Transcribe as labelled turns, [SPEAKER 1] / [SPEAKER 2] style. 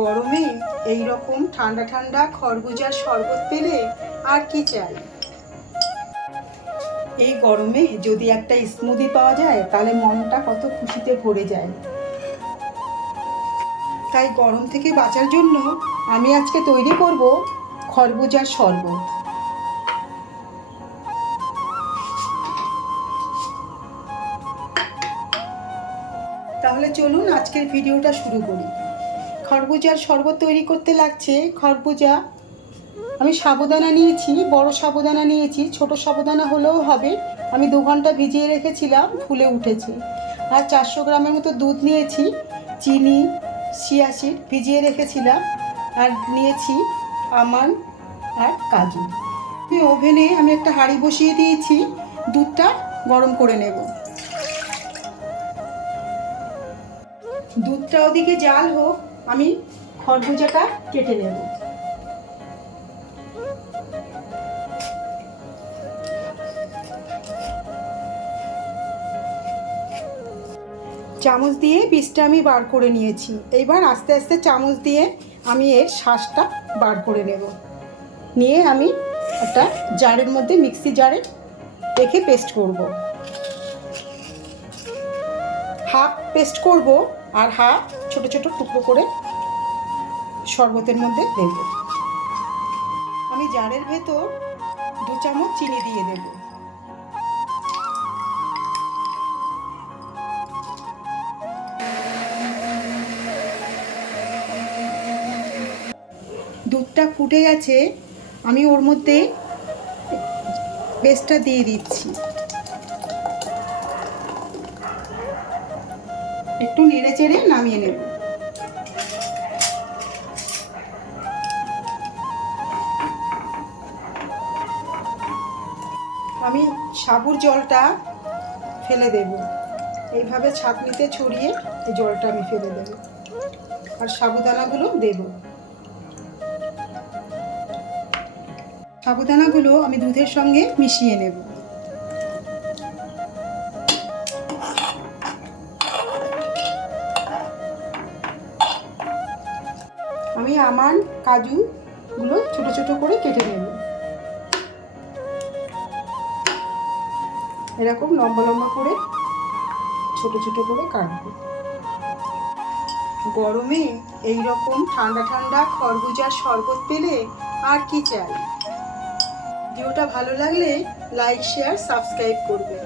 [SPEAKER 1] গরমে এই রকম ঠান্ডা ঠান্ডা খরবুজার শরবত পেলে আর কি চাই? এই গরমে যদি একটা স্মুদি পাওয়া যায়, তাহলে মনটা কত খুশিতে ভরে যায়। তাই গরম থেকে বাঁচার জন্য আমি আজকে তৈরি করব খরবুজার শরবত। তাহলে চলুন আজকের ভিডিওটা শুরু করি। খরবুজার শরবত তৈরি করতে লাগছে। খরবুজা আমি সাবুদানা নিয়েছি, বড় সাবুদানা নিয়েছি, ছোট সাবুদানা হলেও হবে। আমি দু ঘণ্টা ভিজিয়ে রেখেছিলাম, ফুলে উঠেছে। আর চারশো গ্রামের মতো দুধ নিয়েছি, চিনি শিয়াশির ভিজিয়ে রেখেছিলাম। আর নিয়েছি আমান আর কাজু। আমি ওভেনে আমি একটা হাঁড়ি বসিয়ে দিয়েছি, দুধটা গরম করে নেব। দুধটা ওদিকে জাল হোক আমি খরবুজাটা কেটে নেব। চামচ দিয়ে বীজটা আমি বার করে নিয়েছি। এইবার আস্তে আস্তে চামচ দিয়ে আমি এর শ্বাসটা বার করে নেব। নিয়ে আমি একটা জারের মধ্যে মিক্সি জারে রেখে পেস্ট করব। হাফ পেস্ট করব আর হাফ ছোট ছোট টুকরো করে শরবতের মধ্যে দেব। আমি জারের ভেতর দু চামচ চিনি দিয়ে দেবো। দুধটা ফুটে গেছে, আমি ওর মধ্যে পেস্টটা দিয়ে দিচ্ছি। একটু নেড়ে চেড়ে নামিয়ে নেব। আমি সাবুর জলটা ফেলে দেব। এইভাবে ছাঁকনিতে ছড়িয়ে এই জলটা আমি ফেলে দেব। আর সাবুদানাগুলো দেবো। সাবুদানাগুলো আমি দুধের সঙ্গে মিশিয়ে নেব। আমি আমার কাজুগুলো ছোট ছোট করে কেটে নেব। এরকম লম্বা লম্বা করে, ছোট ছোট করে কাটবো। গরমে এই রকম ঠান্ডা ঠান্ডা খরবুজার শরবত পেলে আর কি চাই? ভিডিওটা ভালো লাগলে লাইক শেয়ার সাবস্ক্রাইব করবেন।